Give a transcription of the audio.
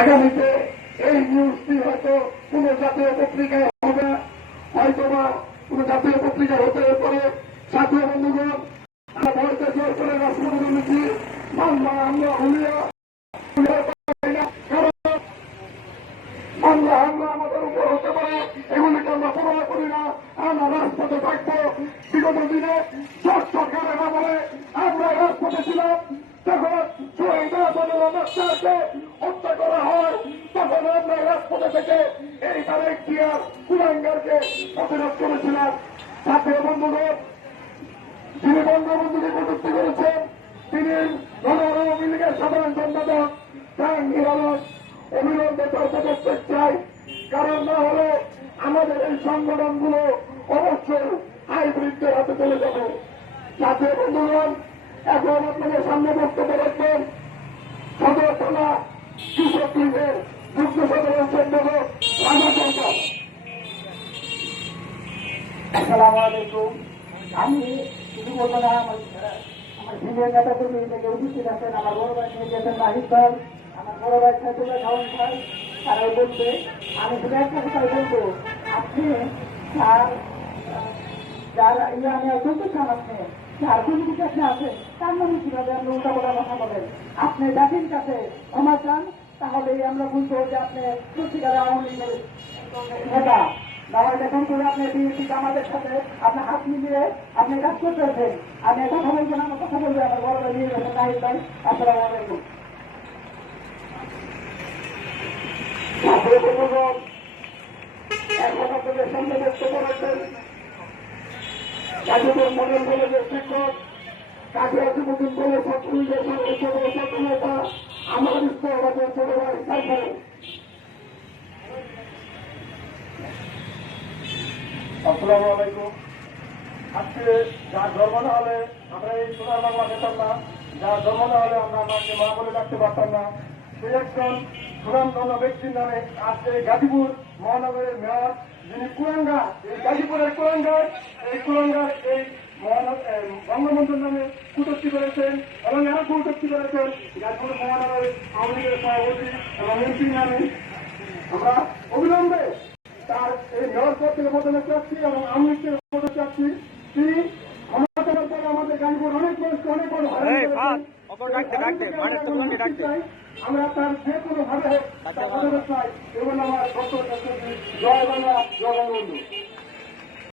আগামীতে এই নিউজটি হয়তো কোন জাতীয় পত্রিকায় হবে, হয়তো বা কোন জাতীয় পত্রিকা হতে পারে। জাতীয় বন্ধুগণ, আমরা ভয়তে জোর করে রাষ্ট্রপতি বলেছি বাংলা আমরা হুলিয়া বাংলা হামলা আমাদের উপর হতে পারে, এগুলিকে আমরা পরোয়া করি না। আমরা রাজপথে থাকবো। বিগত দিনে সরকারের আমলে আমরা রাজপথে ছিলাম। যখন শহীদ বাচ্চাকে হত্যা করা হয় তখন আমরা রাজপথে থেকে এই তারেক জিয়ার কুলাঙ্গারকে প্রতিরোধ করেছিলাম। জাতীয় বন্ধুগণ, যিনি বঙ্গবন্ধুকে কটূক্তি করেছেন তিনি আওয়ামী লীগের সাধারণ সম্পাদক জাহাঙ্গীর আলম অবিলম্বে তার পদত্যাগ চাই। কারণ না হলে আমাদের এই সংগঠনগুলো অবশ্যই হাইব্রিডদের হাতে চলে যাবে। জাতীয় বন্ধুগণ, এখন আপনাদের সামনে বক্তব্য রাখবেন সদর থানা কৃষক লীগের যুগ্ম সাধারণ সম্পাদক রাজা সরকার। আসসালামু আলাইকুম। আমি শুধু বলবো না, আমার সিনিয়র নেতা কর্মী থেকে উপস্থিত আছেন, আমার বড় ভাই নিয়ে গেছেন নাহিদ ভাই, আমার বড় ভাই সাইদুল্লাহ খাওয়ান ভাই, তারাই বলছে। আমি শুধু একটা কথাই বলবো, আপনি যার আমি বলতে চান, আপনি যার কোনো কাছে আছেন তার মানে কিভাবে আপনি উল্টা বলা কথা বলেন? আপনি জাতির কাছে ক্ষমা চান, তাহলে আমরা বুঝবো যে আপনি সত্যিকারে আওয়ামী লীগের নেতা। নাহলে দেখুন করে আপনি বিএনপি আমাদের সাথে আপনি হাত মিলিয়ে আপনি কাজ করতেছেন। আমি কথা বলবো না, আমার কথা বলবো আমার বড় ভাই নিয়ে গেছেন নাহিদ ভাই। আসসালামু আলাইকুম। এখন আপনাদের সামনে বক্তব্য রাখবেন গাজীপুর মডেল কলেজের শিক্ষক, কাজিয়াজীবুদ্দিন কলেজ ছাত্রলীগের ছাত্র নেতা আমার ইস্তাহাবাদের ছোট ভাই সাইফুল। আসসালামু আলাইকুম। আজকে যার জন্ম না হলে আমরা এই সোনার বাংলা পেতাম না, যার জন্ম না হলে আমরা আমাকে মা বলে ডাকতে পারতাম না, সেই একজন সুনামধন্য ব্যক্তির নামে আজকে এই গাজীপুর মহানগরের মেয়র, যিনি কুলাঙ্গার, এই গাজীপুরের কুলাঙ্গার, এই কুলাঙ্গার এই বঙ্গবন্ধুর নামে কুটুক্তি করেছেন এবং এরা কুটুক্তি করেছেন গাজীপুর মহানগরের আওয়ামী লীগের সভাপতি এবং এমপির নামে। আমরা অবিলম্বে তার এই মেয়র পদ থেকে পদত্যাগ চাচ্ছি এবং আওয়ামী লীগ থেকে পদত্যাগ চাচ্ছি। তিনি ক্ষমতার পরে আমাদের গাজীপুর অনেক মানুষকে অনেক বড় আমরা তার যে কোনো ভাবে হোক তার পদত্যাগ চাই এবং আমার বক্তব্য। জয় বাংলা, জয় বঙ্গবন্ধু।